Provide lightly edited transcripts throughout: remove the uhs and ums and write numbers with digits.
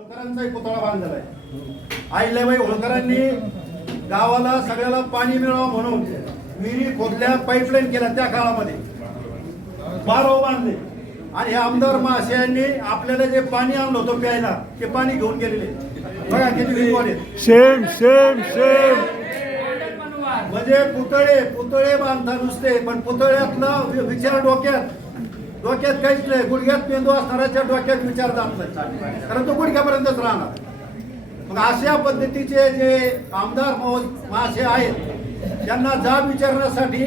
होळकरांचा एक पुतळा बांधलेला आहे. अहिल्याबाई होळकरांनी गावाला सगळ्याला पाणी मिळावं म्हणून विहिरी खोदल्या, पाईपलाईन केल्या त्या काळामध्ये, बारव बांधले. आणि हे आमदार महाशयांनी आपल्याला जे पाणी आणलं होतं प्यायला ते पाणी घेऊन गेलेले. बघा किती विद्वान आहेत. Same same same. म्हणजे पुतळे बांधता नुसते, पण पुतळ्यातला विचार डोक्यात काहीच नाही. गुडघ्यात मेंदू असणाऱ्याच्या डोक्यात विचार जात नाही, कारण तो गुडघ्यापर्यंतच राहणार. मग अशा पद्धतीचे जे आमदार महाशय आहेत त्यांना जाब विचारण्यासाठी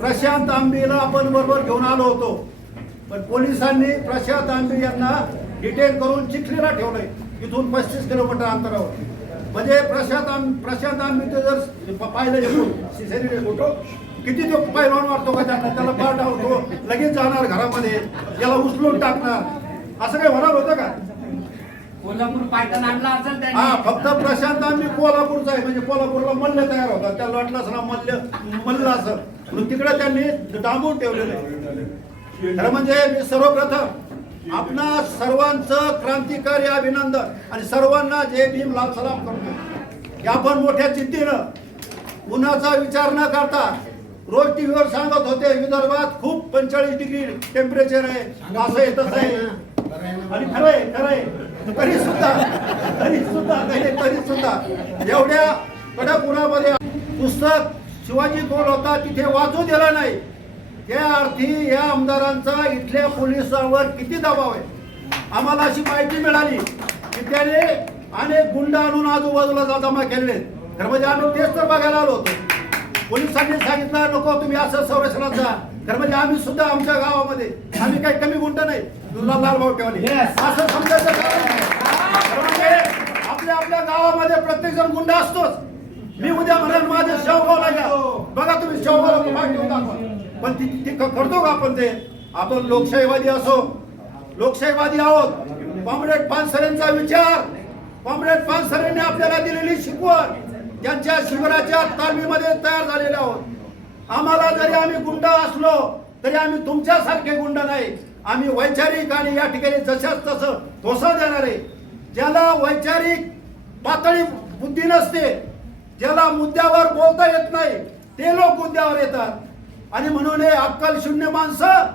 प्रशांत आंबेला आपण बरोबर घेऊन आलो होतो, पण पोलिसांनी प्रशांत आंबे यांना डिटेन करून चिखलीला ठेवलंय, इथून 35 किलोमीटर अंतरावर. म्हणजे प्रशांत आंबेचं जर पाहिलं सीसीटीव्ही फोटो, किती तो पैलवान वाटतो का त्यांना, त्याला पार डावतो, लगेच जाणार घरामध्ये, याला उचलून टाकणार, असं काही होणार होतं का? कोल्हापूर पायथन आणला असेल त्यांनी. हा, फक्त प्रशांत आंबे कोल्हापूरचा आहे, म्हणजे कोल्हापूरला मल्ल तयार होता, त्याला वाटलं असं मल्ल असं, म्हणून तिकडे त्यांनी डांबून ठेवलेलं आहे. खरं म्हणजे मी सर्वप्रथम आपणा सर्वांचं क्रांतिकारी अभिनंदन आणि सर्वांना जय भीम लाल सलाम करतो की आपण मोठ्या चित्तीनं उन्हाचा विचार न करता, रोज टीव्हीवर सांगत होते विदर्भात खूप 45 डिग्री टेम्परेचर आहे, असं आहे तसं आहे, आणि खरंय तरी सुद्धा एवढ्या कडक उन्हामध्ये पुस्तक शिवाजी कोण होता तिथे वाचू दिला नाही. त्या अर्थी या आमदारांचा इथल्या पोलिसांवर किती दबाव आहे. आम्हाला अशी माहिती मिळाली की त्याने अनेक गुंड आणून आजूबाजूला जमा केलेले. तर म्हणजे आम्ही तेच तर बघायला आलो होतो. पोलिसांनी सांगितलं नको तुम्ही असं संरक्षणात जा. तर म्हणजे आम्ही सुद्धा आमच्या गावामध्ये, आम्ही काही कमी गुंड नाही, लालभाऊ ठेवले असं समजायचं. म्हणजे आपल्या गावामध्ये प्रत्येक जण गुंड असतोच. मी उद्या म्हणाल माझ्या शेवगावला घ्या, बघा तुम्ही शेवगावला पाठवून दाखवा, पण ती करतो का आपण? ते आपण लोकशाहीवादी असो, लोकशाहीवादी आहोत. कॉम्रेड पानसरेंचा विचार, कॉम्रेड पानसरेंनी आपल्याला दिलेली शिकवण, त्यांच्या शिबिराच्या तालमीमध्ये तयार झालेले आहोत. आम्हाला जरी आम्ही गुंड असलो तरी आम्ही तुमच्यासारखे गुंड नाही. आम्ही वैचारिक आणि या ठिकाणी जशाच तसं ठोसा देणारे, ज्याला वैचारिक पातळी बुद्धी नसते, ज्याला मुद्द्यावर बोलता येत नाही, ते लोक मुद्द्यावर येतात. आणि म्हणून हे अक्कल शून्य माणसं,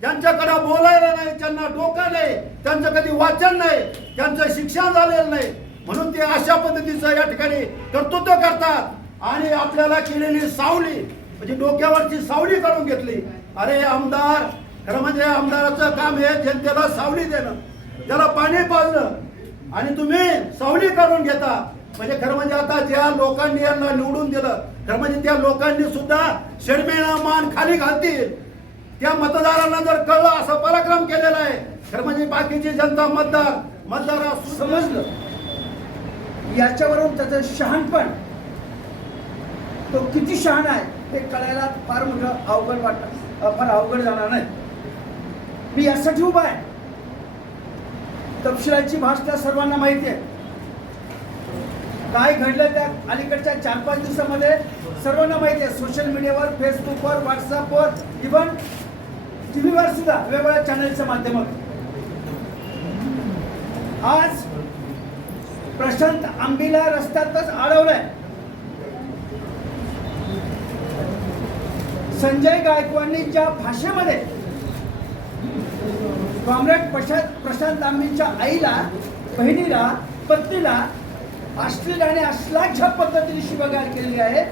ज्यांच्याकडे बोलायला नाही, ज्यांना डोकं नाही, त्यांचं कधी वाचन नाही, त्यांचं शिक्षण झालेलं नाही, म्हणून ते अशा पद्धतीचं या ठिकाणी कर्तृत्व करतात आणि आपल्याला केलेली सावली म्हणजे डोक्यावरची सावली काढून घेतली. अरे आमदार, खरं म्हणजे आमदाराचं काम हे जनतेला सावली देणं, त्याला पाणी पाजणं, आणि तुम्ही सावली काढून घेता. म्हणजे खरं म्हणजे आता ज्या लोकांनी यांना निवडून दिलं, खरं म्हणजे त्या लोकांनी सुद्धा शर्मेनं मान खाली घालतील. त्या मतदारांना जर कळलं असं पराक्रम केलेला आहे, खरं म्हणजे बाकीची जनता मतदार समजलं. याच्यावरून त्याचं शहाणपण, तो किती शहाण आहे हे कळायला फार मोठं अवघड वाटतं, फार अवघड जाणार नाही. मी यासाठी उभा आहे, तपशिलाची भाषा सर्वांना माहिती आहे. काय घडलं त्या अलीकडच्या 4-5 दिवसामध्ये सर्वांना माहिती आहे. सोशल मीडियावर, फेसबुकवर, व्हॉट्सअपवर, इव्हन टीव्हीवर सुद्धा वेगवेगळ्या चॅनलच्या माध्यमातून आज प्रशांत आंबेला रस्त्यातच अडवलंय. संजय गायकवाडनी ज्या भाषेमध्ये कॉम्रेड प्रशांत आंबेच्या आईला, बहिणीला, पत्नीला अश्लील आणि अश्लाघ्य पद्धतीने शिवीगाळ केलेली आहे,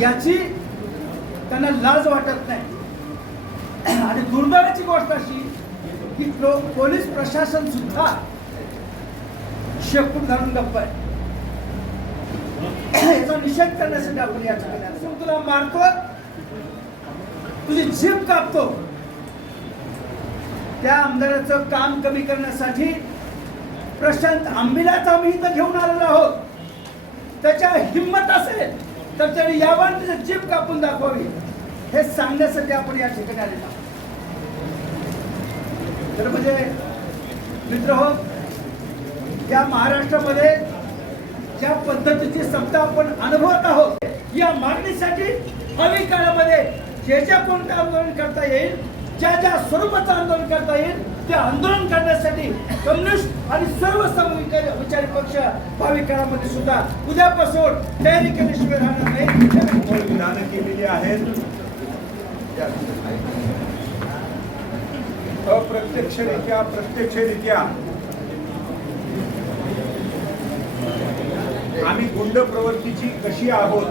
याची त्यांना लाज वाटत नाही. आणि दुर्दैवाची गोष्ट अशी की पोलीस प्रशासन सुद्धा शेपूट धरून गप्प आहे. याचा निषेध करण्यासाठी आपण या ठिकाणी तुला मारतो, तुझी जीभ कापतो. त्या आमदाराचं काम कमी करण्यासाठी प्रशांत आंबेलाच आम्ही इथं घेऊन आलेलो आहोत. त्याच्या हिंमत असेल तर त्याने यावर त्याची जीभ कापून दाखवावी, हे सांगण्यासाठी आपण या ठिकाणी आलेलो आहोत. तर म्हणजे मित्रहो, या महाराष्ट्रामध्ये ज्या पद्धतीची सत्ता आपण अनुभवत आहोत, या मागणीसाठी भावी काळामध्ये जे कोणतं आंदोलन करता येईल, ज्या स्वरूपाचं आंदोलन करता येईल ते आंदोलन करण्यासाठी कम्युनिस्ट आणि सर्व समविचारी पक्ष भावी काळामध्ये सुद्धा उद्यापासून तयारी केल्याशिवाय राहणार नाही. विधानं केलेली आहेत. अप्रत्यक्षरित्या प्रत्यक्षरित्या आम्ही गुंड प्रवृत्तीची कशी आहोत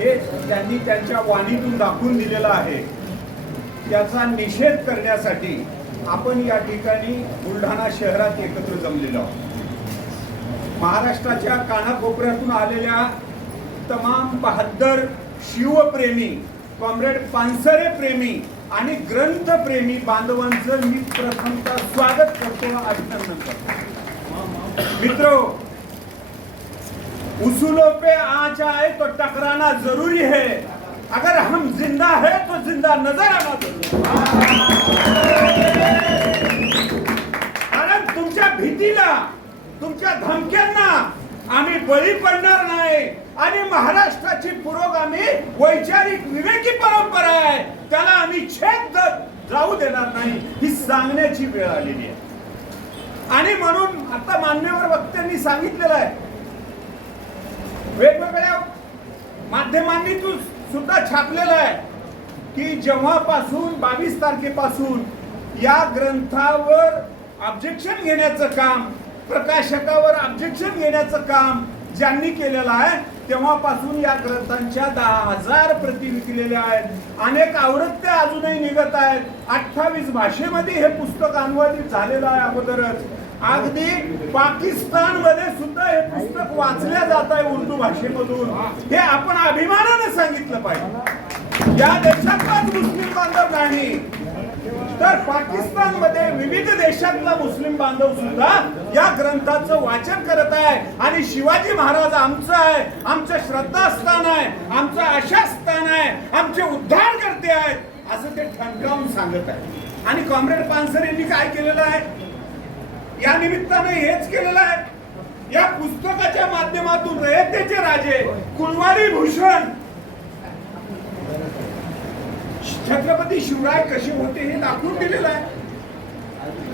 हे त्यांनी त्यांच्या वाणीतून दाखवून दिलेलं आहे. त्याचा निषेध करण्यासाठी आपण या ठिकाणी बुलढाणा शहरात एकत्र जमलेलो आहोत. महाराष्ट्राच्या कानाकोपऱ्यातून आलेल्या तमाम बहादर शिवप्रेमी, कॉम्रेड पानसरे प्रेमी आणि ग्रंथप्रेमी बांधवांचं मी प्रथमतः स्वागत करतो, अभिनंदन करतो. मित्रों, उसूलों पे आँच आए तो टकराना जरूरी है. अगर हम जिंदा है तो जिंदा नजर आना जरूरी है. कारण तुमच्या भीतीला, तुमच्या धमक्यांना आम्ही बळी पडणार नाही आणि महाराष्ट्राची पुरोगामी वैचारिक विवेकी परंपरा आहे, त्याला आम्ही छेद जाऊ देणार नाही, ही सांगण्याची वेळ आलेली आहे. आणि म्हणून आता मान्यवर वक्त्यांनी सांगितलेलं आहे, वेगवेगळ्या माध्यमांनी सुद्धा छापलेलं आहे की जेव्हापासून 22 तारखेपासून या ग्रंथावर ऑब्जेक्शन घेण्याचं काम, प्रकाशकावर ऑब्जेक्शन घेण्याचं काम ज्यांनी केलेलं आहे, तेव्हापासून या ग्रंथांच्या 10,000 प्रती विकलेल्या आहेत. अनेक आवृत्त्या अजूनही निघत आहेत. 28 भाषेमध्ये हे पुस्तक अनुवादित झालेलं आहे अगोदरच. अगदी पाकिस्तान मध्ये सुद्धा हे पुस्तक वाचल्या जात आहे उर्दू भाषेमधून. हे आपण अभिमानाने सांगितलं पाहिजे. या देशातलाच मुस्लिम बांधव नाही तर पाकिस्तान मध्ये विविध देशातला मुस्लिम बांधव सुद्धा या ग्रंथाचं वाचन करत आहे आणि शिवाजी महाराज आमचं आहे, आमचं श्रद्धास्थान आहे, आमचं आशास्थान आहे, आमचे उद्धार करते आहेत असं ते ठणकावून सांगत आहे. आणि कॉम्रेड पानसरे यांनी काय केलेलं आहे, या निमित्ताने हेच केलेलं आहे. या पुस्तकाच्या माध्यमातून रयतेचे राजे, कुळवारी भूषण, छत्रपती शिवराय कसे होते हे दाखवून दिलेलं आहे.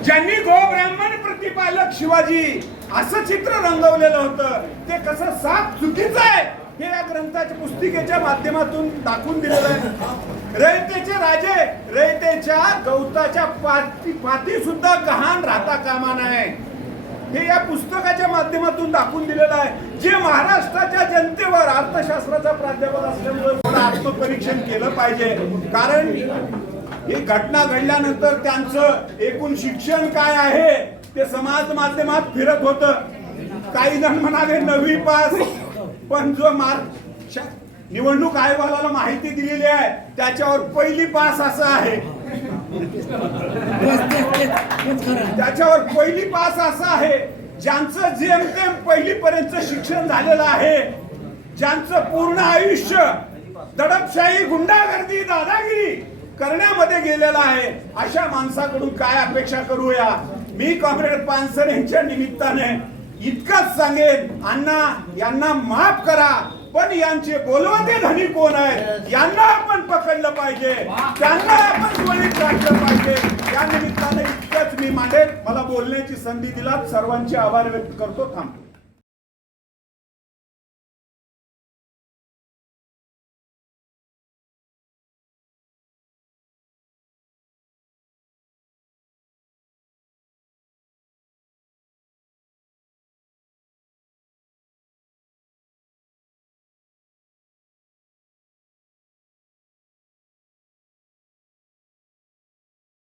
ज्यांनी गो ब्राह्मण प्रतिपालक शिवाजी असं चित्र रंगवलेलं होतं ते कसं साफ चुकीचं आहे हे या ग्रंथाच्या पुस्तिकेच्या माध्यमातून दाखवून दिलेलं आहे. रयतेचे राजे, रयतेच्या गवताच्या पाती सुद्धा गहाण राहता कामा नये हे या पुस्तकाच्या माध्यमातून दाखवून दिलेलं आहे. जे महाराष्ट्राच्या जनतेवर, अर्थशास्त्राचा प्राध्यापक असल्यामुळे आत्मपरीक्षण केलं पाहिजे. कारण ही घटना घडल्यानंतर त्यांचं एकूण शिक्षण काय आहे ते समाज माध्यमात फिरत होतं. काही जण म्हणाले 9वी पास, पण जो निवडणूक आयोगाला माहिती दिलेली आहे त्याच्यावर 1ली पास असं आहे. त्याच्यावर 1ली पास असं आहे. ज्यांचं जेमतेम 1ली पर्यंत शिक्षण झालेलं आहे, ज्यांचं पूर्ण आयुष्य दडपशाही, गुंडागर्दी, दादागिरी करण्यामध्ये गेलेलं आहे, अशा माणसाकडून काय अपेक्षा करूया. मी कॉम्रेड पानसरे यांच्या निमित्ताने इतकंच सांगेन, अण्णा यांना माफ करा, पण यांचे बोलवते धनी कोण आहेत यांना आपण पकडलं पाहिजे, त्यांना आपण गोळीत टाकलं पाहिजे. या निमित्ताने इतकंच मी मांडेल. मला बोलण्याची संधी दिलात, सर्वांचे आभार व्यक्त करतो. थांबतो.